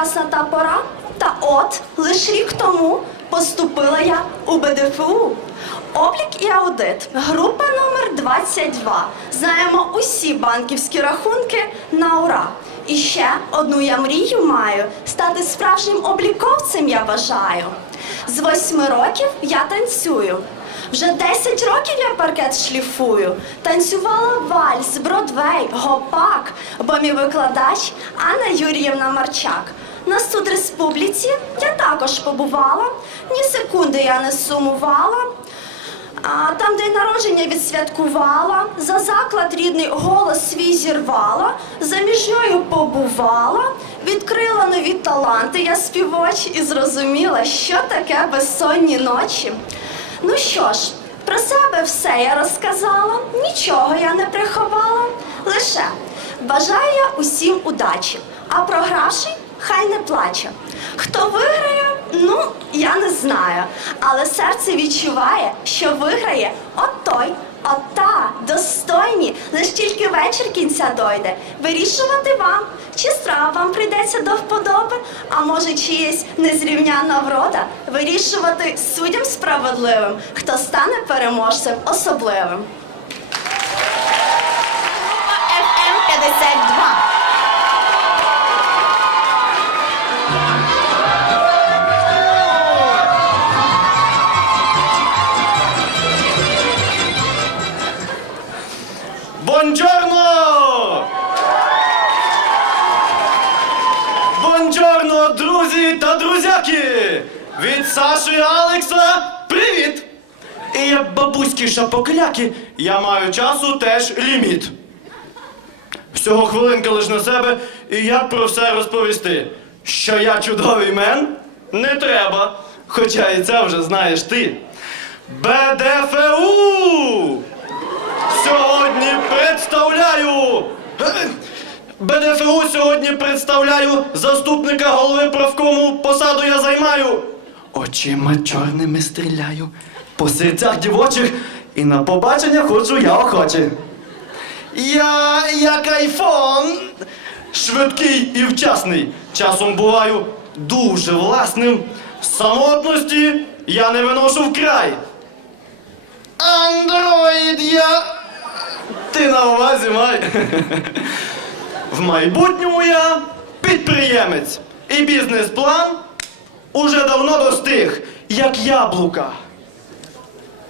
прекрасна та пора. Та от лиш рік тому поступила я у БДФУ. Облік і аудит. Група номер 22. Знаємо усі банківські рахунки на ура. І ще одну я мрію маю стати справжнім обліковцем, я бажаю. З восьми років я танцюю. Вже 10 років я паркет шліфую. Танцювала вальс, бродвей, гопак, бо мій викладач Анна Юріївна Марчак. На суд республіці я також побувала, ні секунди я не сумувала. А там день народження відсвяткувала, за заклад рідний голос свій зірвала, заміжньою побувала, відкрила нові таланти я співоч і зрозуміла, що таке безсонні ночі. Ну що ж, про себе все я розказала, нічого я не приховала. Лише бажаю я усім удачі, а програвший хай не плаче. Хто виграє, ну я не знаю, але серце відчуває, що виграє от той, от та, достойні, лиш тільки вечір кінця дойде. Вирішувати вам, чи страва вам прийдеться до вподоби, а може чиєсь незрівнянна врода, вирішувати суддям справедливим, хто стане переможцем особливим. Від Алекса привіт! І як бабуські шапокляки, я маю часу теж ліміт. Всього хвилинка лиш на себе, і як про все розповісти. Що я чудовий мен? Не треба. Хоча і це вже знаєш ти. БДФУ! Сьогодні представляю. БДФУ сьогодні представляю заступника голови правкому. Посаду я займаю. Очима чорними стріляю. По серцях дівочих і на побачення ходжу я охоче. Я як айфон. Швидкий і вчасний. Часом буваю дуже власним. Самотності я не виношу вкрай. Андроїд я. Ти на увазі май. В майбутньому я підприємець. І бізнес-план уже давно достиг, як яблука.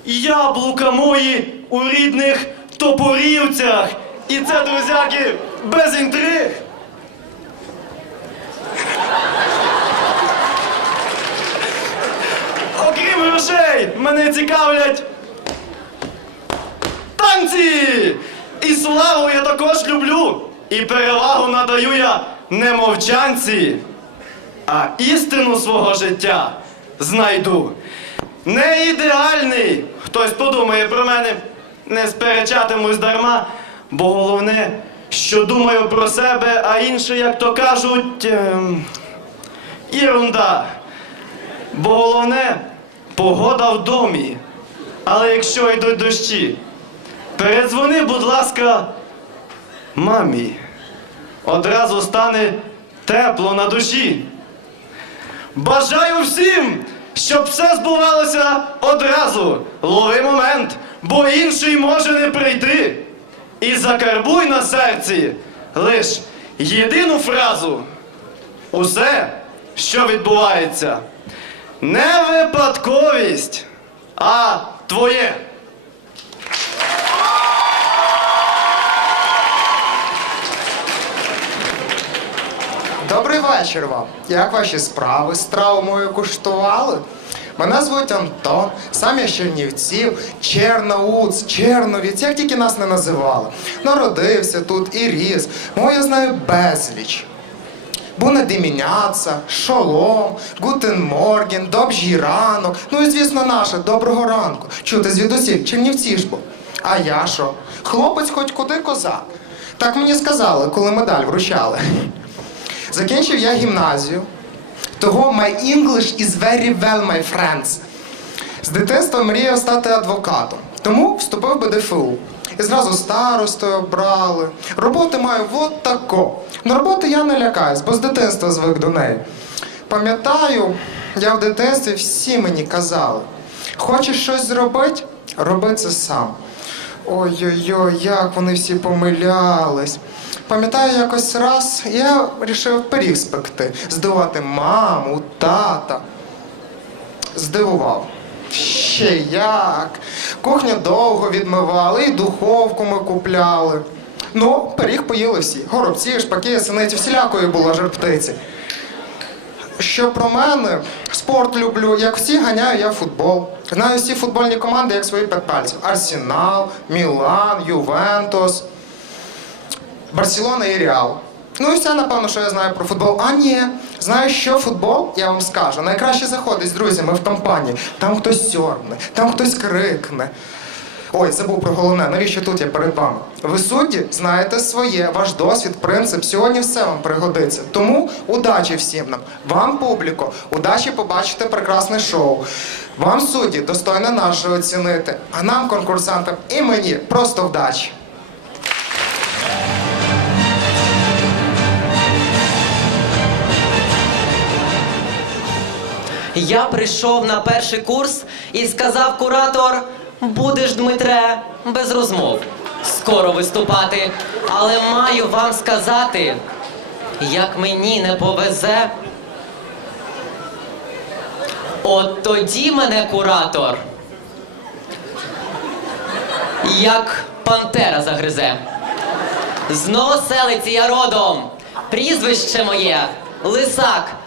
Яблука мої у рідних топорівцях. І це, друзяки, без інтриг. Окрім грошей, мене цікавлять танці! І славу я також люблю. І перевагу надаю я не мовчанці, а істину свого життя знайду. Не ідеальний. Хтось подумає про мене, не сперечатимусь дарма, бо головне, що думаю про себе, а інше, як то кажуть, ем, єрунда. Бо головне погода в домі. Але якщо йдуть дощі, передзвони, будь ласка, мамі. Одразу стане тепло на душі. Бажаю всім, щоб все збувалося одразу. Лови момент, бо інший може не прийти. І закарбуй на серці лиш єдину фразу. Усе, що відбувається, не випадковість, а твоє. Добрий вечір вам. Як ваші справи? Страву мою куштували? Мене звуть Антон, сам я з Чернівців, Черноуц, Черновіць, як тільки нас не називали. Народився тут і ріс. Мого я знаю безліч. Буна деміняца, шолом, гутен морген, добжий ранок. Ну і звісно, наше доброго ранку. Чути звідусіль, Чернівці ж бо. А я що? Хлопець хоч куди козак. Так мені сказали, коли медаль вручали. Закінчив я гімназію. Того my English is very well, my friends. З дитинства мріяв стати адвокатом. Тому вступив в БДФУ. і зразу старостою обрали. Роботи маю от тако. На роботи я не лякаюсь, бо з дитинства звик до неї. Пам'ятаю, я в дитинстві всі мені казали: хочеш щось зробити? Роби це сам. Ой-ой-ой, як вони всі помилялись. Пам'ятаю, якось раз я вирішив пиріг спекти, здивувати маму, тата. Здивував. Ще як. Кухню довго відмивали, і духовку ми купляли. Ну, пиріг поїли всі. Горобці, шпаки, синиці, всілякої була жар птиці. Що про мене, спорт люблю, як всі ганяю я футбол. Знаю всі футбольні команди, як свої п'ять пальців. Арсенал, Мілан, Ювентус, Барселона і Реал. Ну і все, напевно, що я знаю про футбол. А ні, знаю, що футбол, я вам скажу, найкраще заходить з друзями в компанії. Там хтось сьорбне, там хтось крикне. Ой, забув про головне, навіщо тут я перед вами? Ви судді знаєте своє, ваш досвід, принцип. Сьогодні все вам пригодиться. Тому удачі всім нам. Вам, публіко, удачі побачити прекрасне шоу. Вам, судді, достойно нашого оцінити. А нам, конкурсантам, і мені просто вдачі. Я прийшов на перший курс і сказав куратор: будеш, Дмитре, без розмов. Скоро виступати. Але маю вам сказати, як мені не повезе. От тоді мене куратор. Як пантера загризе. З Новоселиці я родом. Прізвище моє Лисак.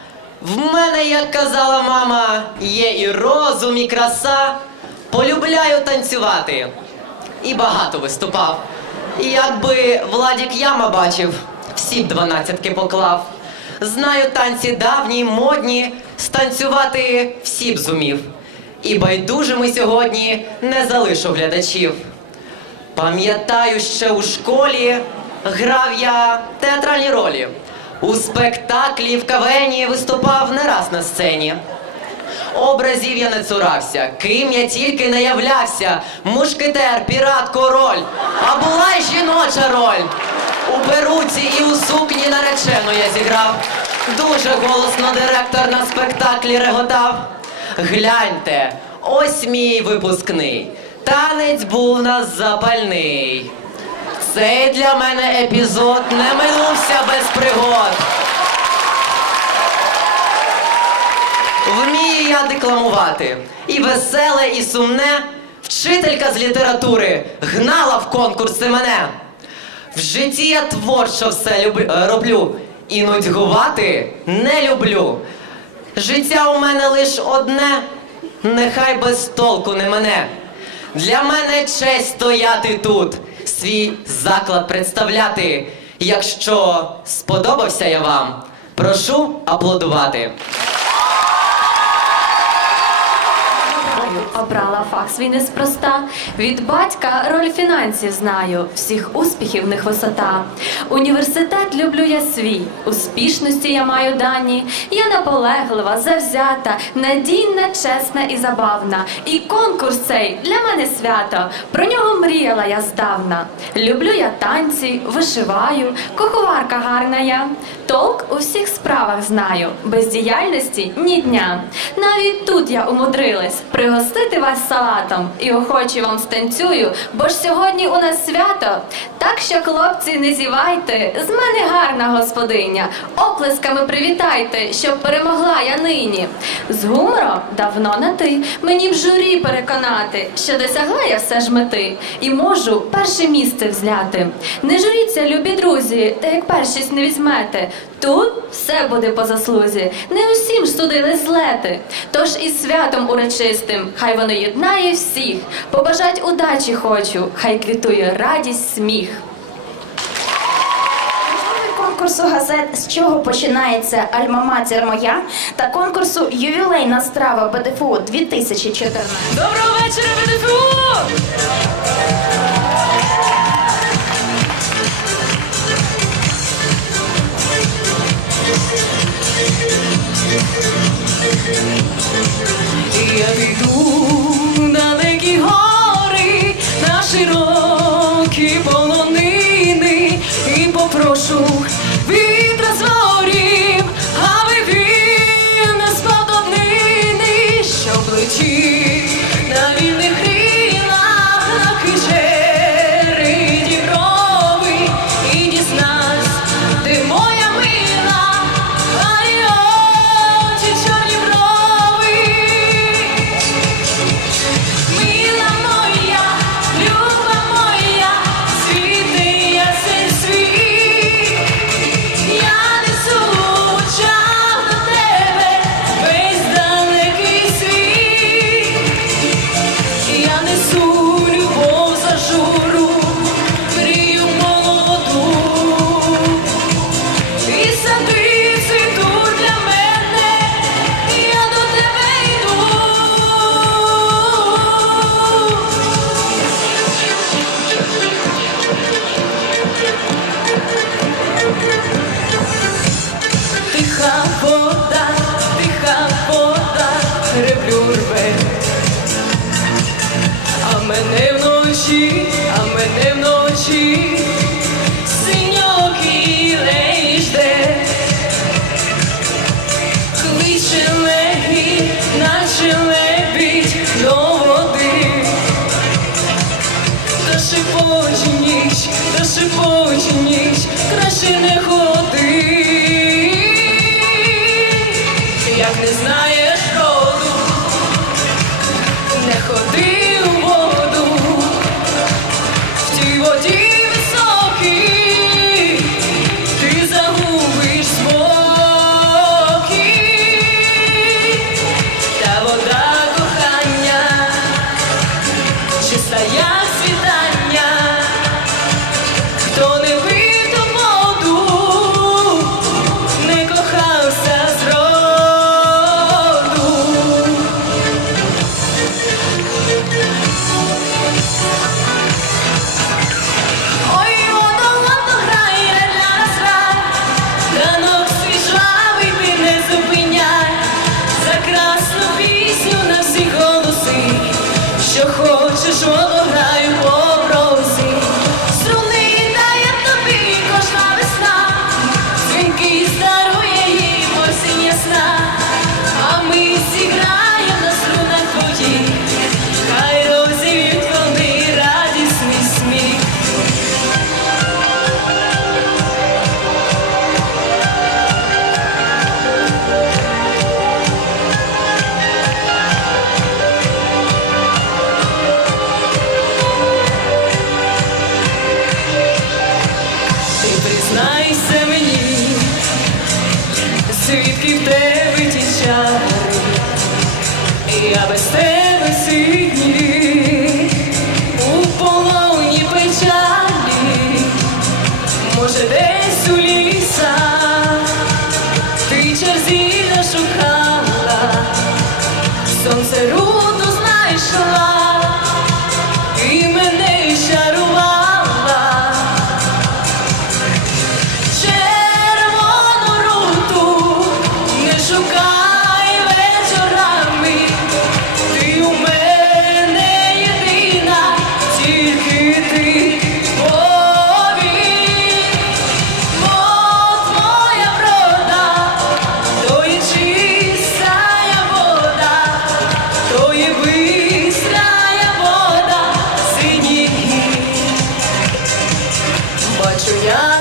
В мене, як казала мама, є і розум, і краса. Полюбляю танцювати. І багато виступав. Якби Владік Яма бачив, всі б дванадцятки поклав. Знаю танці давні, модні, станцювати всі б зумів. І байдужими сьогодні не залишу глядачів. Пам'ятаю, ще у школі грав я театральні ролі. У спектаклі в кавені виступав не раз на сцені. Образів я не цурався, ким я тільки не являвся. Мушкетер, пірат, король, а була й жіноча роль. У перуці і у сукні наречену я зіграв. Дуже голосно директор на спектаклі реготав. Гляньте, ось мій випускний. Танець був нас запальний. Цей для мене епізод не минувся без пригод. Вмію я декламувати. І веселе, і сумне. Вчителька з літератури гнала в конкурси мене. В житті я творчо все е, роблю. І нудьгувати не люблю. Життя у мене лиш одне, нехай без толку не мене. Для мене честь стояти тут, свій заклад представляти. Якщо сподобався я вам, прошу аплодувати. Обрала фах свій неспроста. Від батька роль фінансів знаю, всіх успіхів них висота. Університет люблю я свій, успішності я маю дані. Я наполеглива, завзята, надійна, чесна і забавна. І конкурс цей для мене свято. Про нього мріяла я здавна. Люблю я танці, вишиваю, куховарка гарна я. Толк у всіх справах знаю, без діяльності ні дня. Навіть тут я умудрилась пригостити вас салатом і охоче вам станцюю, бо ж сьогодні у нас свято. Так що, хлопці, не зівайте, з мене гарна господиня. Оплесками привітайте, щоб перемогла я нині. З гумором давно на ти. Мені в журі переконати, що досягла я все ж мети і можу перше місце взяти. Не журіться, любі друзі, та як першість не візьмете. Тут все буде по заслузі. Не усім ж судили злети. Тож із святом урочистим, хай воно єднає всіх. Побажать удачі хочу, хай квітує радість, сміх. Конкурсу газет з чого починається Альма-Матір моя та конкурсу Ювілейна страва БДФУ 2014. Доброго вечора, ВДФУ! Я йду в далекі гори на широкі полонини і попрошу. Хоч ніч, та ще ніч, краще не хоч. what you're young.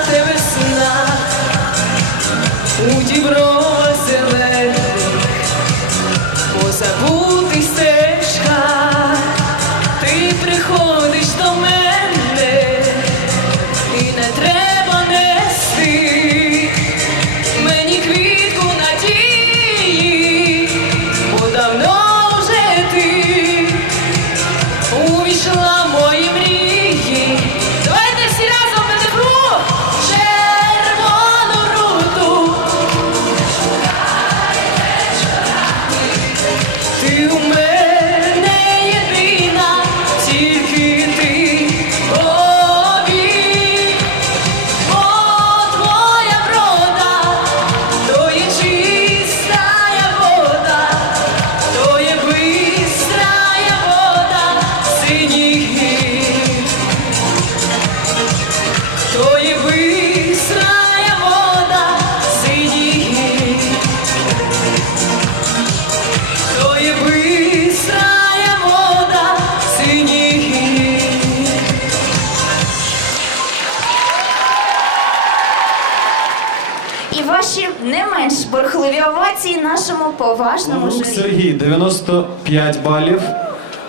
і ваші не менш бурхливі овації нашому поважному Лук журі. Сергій 95 балів.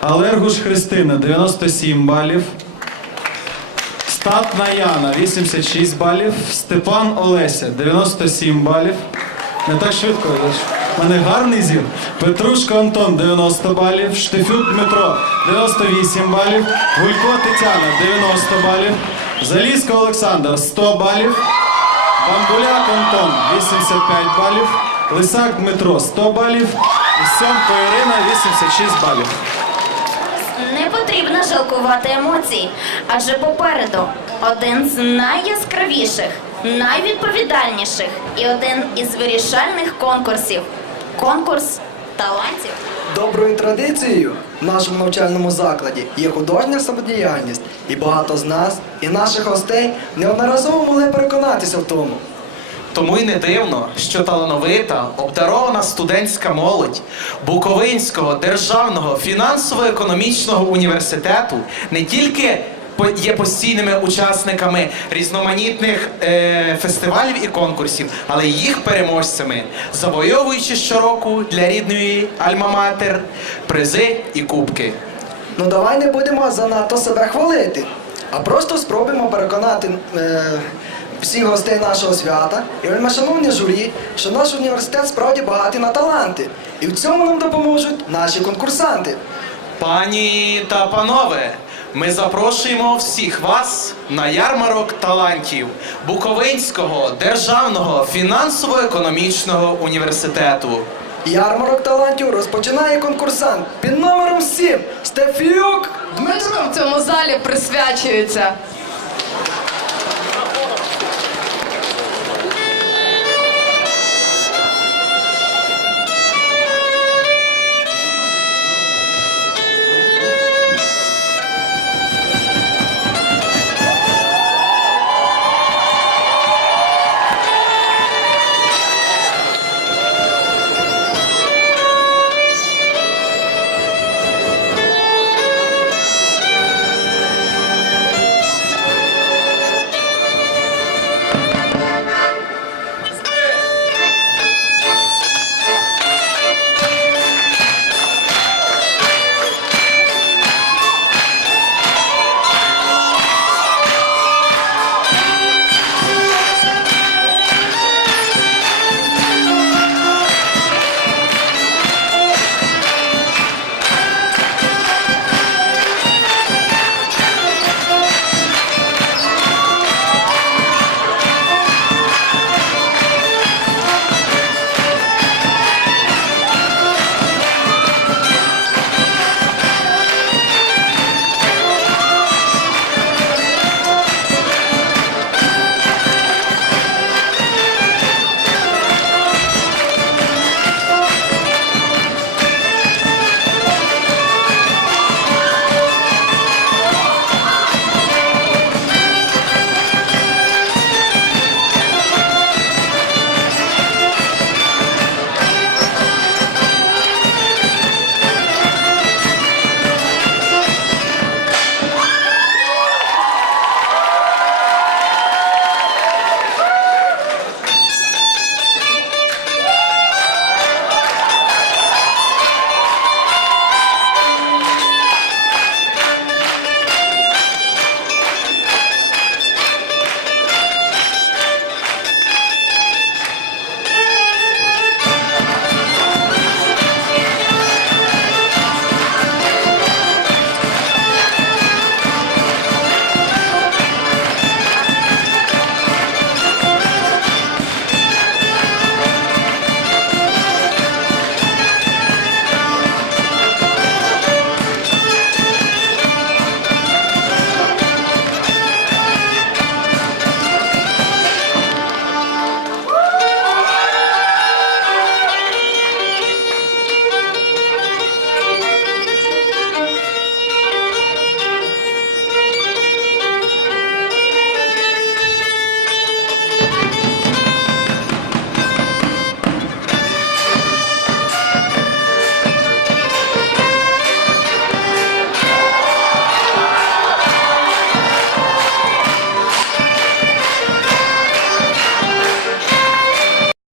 Алергуш Христина 97 балів. Статна Яна 86 балів. Степан Олеся 97 балів. Не так швидко. У мене гарний зір. Петрушка Антон 90 балів. Штефюк Дмитро 98 балів. Гулько Тетяна 90 балів. Залізко Олександр 100 балів. Бамбуляк Антон 85 балів, Лисак Дмитро 100 балів і Сьомко Ірина 86 балів. Не потрібно жалкувати емоцій, адже попереду один з найяскравіших, найвідповідальніших і один із вирішальних конкурсів конкурс талантів. Доброю традицією в нашому навчальному закладі є художня самодіяльність, і багато з нас, і наших гостей неодноразово могли переконатися в тому. Тому й не дивно, що талановита, обдарована студентська молодь Буковинського державного фінансово-економічного університету не тільки є постійними учасниками різноманітних е, фестивалів і конкурсів, але їх переможцями, завойовуючи щороку для рідної Альма-Матер призи і кубки. Ну давай не будемо занадто себе хвалити, а просто спробуємо переконати е, всіх гостей нашого свята і вельмишановне журі, що наш університет справді багатий на таланти. І в цьому нам допоможуть наші конкурсанти. Пані та панове, ми запрошуємо всіх вас на ярмарок талантів Буковинського державного фінансово-економічного університету. Ярмарок талантів розпочинає конкурсант під номером 7 Стефіюк Дмитро в цьому залі присвячується